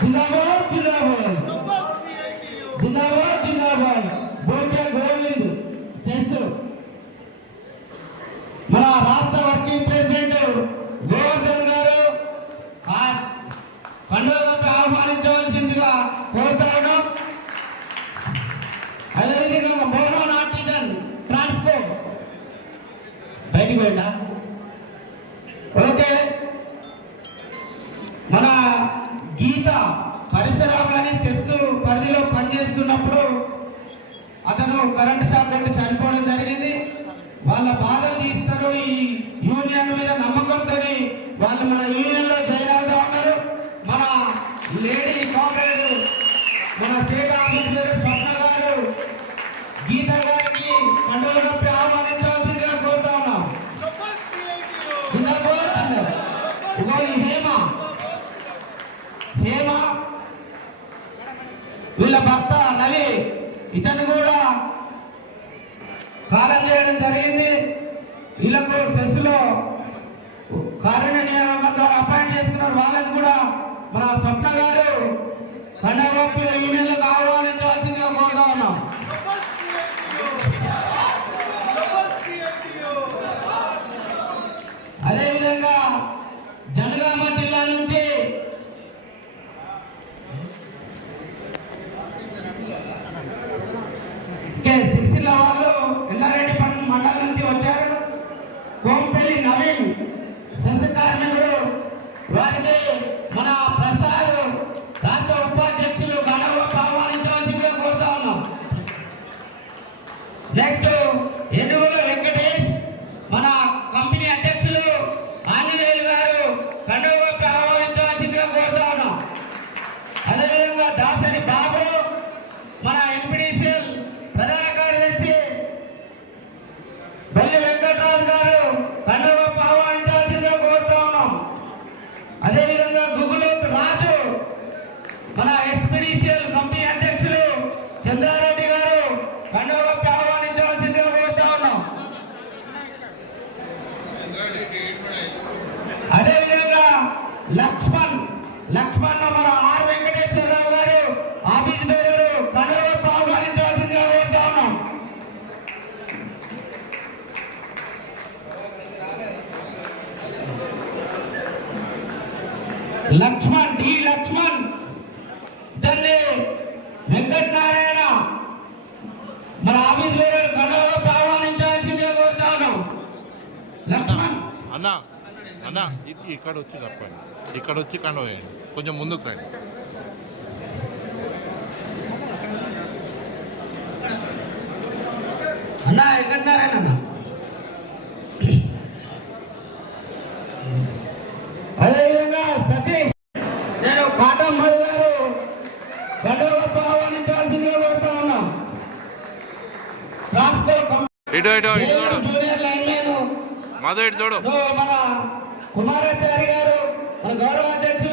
జిందాబాద్ జిందాబాద్. జిందాబాద్ జిందాబాద్. బోట్య Govind cess మన రాష్ట్ర working president Govardhan గారు ఆ పండుగ ఆహ్వానించవలసిందిగా కోరుతాను అదేవిధంగా మోహన్ ఆర్టిజన్ ట్రాన్స్పోర్ట్ బయటికి పోయిందా అతను కరెంట్ షాప్ పెట్టి చనిపోవడం జరిగింది. వాళ్ళ బాధలు తీస్తారు. ఈ యూనియన్ మీద నమ్మకంతో వాళ్ళు మన యూనియన్లో జాయిన్ అవుతా ఉన్నారు. మన లేడీ కాంగ్రెస్ మన స్టేట్ ఆఫీసర్ స్వప్న గారు గీత గారికి పండుగ నొప్పి ఆహ్వానించాల్సిందిగా కోరుతా ఉన్నాం. హేమ. హేమ. వీళ్ళ భర్త రవి ఇతను కూడా కాలం చేయడం జరిగింది. వీళ్ళకు సెస్లో కారణ నియామకం ద్వారా అపాయింట్ చేసుకున్నారు. వాళ్ళని కూడా మన స్వప్న గారు కండగొప్పి ఈ ఆహ్వానించవలసిందిగా కోరుతా మండలం నుంచి వచ్చారు. కోంపల్లి నవీన్ సంస్కారకుడు వారికి మన ప్రసాద్ రాష్ట్ర ఉపాధ్యక్షులు గణవ ఆహ్వానించవలసిందిగా కోరుతా ఉన్నాం. నెక్స్ట్ ఎన్నుగుల వెంకటేష్ మన కంపెనీ అధ్యక్షులు ఆంజనేయులు గారు కండవపై ఆహ్వానించవలసిందిగా కోరుతా ఉన్నాం అదేవిధంగా దాసరి బాబు మన ఎన్పిడిసిఎల్ ప్రధాన కార్యదర్శి బల్లి వెంకటరాజు గారు కండవపై ఆహ్వానించవలసిందిగా కోరుతా ఉన్నాం అదేవిధంగా గుగులోత్ రాజు మన ఎక్స్పీడిషియల్ కంపెనీ అధ్యక్షులు చంద్రారెడ్డి గారు కండవపై ఆహ్వానించవలసిందిగా కోరుతా ఉన్నాం అదేవిధంగా లక్ష్మణ్ లక్ష్మణ్ మన ఆర్ వెంకటేశ్వరరావు గారు ఆఫీస్ పేరు కండవపై ఆహ్వానించవలసిందిగా కోరుతా ఉన్నాం లక్ష్మణ్ డి లక్ష్మణ్ దాన్ని వెంకటనారాయణ. మన ఆఫీస్ పేరు కండవపై ఆహ్వానించవలసిందిగా కోరుతా ఉన్నాం. లక్ష్మణ్. అన్న అన్న ఇది ఇక్కడ వచ్చి తప్పండి ఇక్కడ వచ్చి కండ కొంచెం ముందుకు రండి. అన్నా ఎక్కడున్నారాయన అన్న అదేవిధంగా సతీష్ నేను కాటం మధు గారు గండవప్ప ఆహ్వానించాల్సిందిగా కోరుతా ఉన్నాం రాష్ట్ర కం- ఇటు ఇటు ఇటు చూడు. మధు ఇటు చూడు. మన కుమారాచారి గారు మన గౌరవాధ్యక్షులు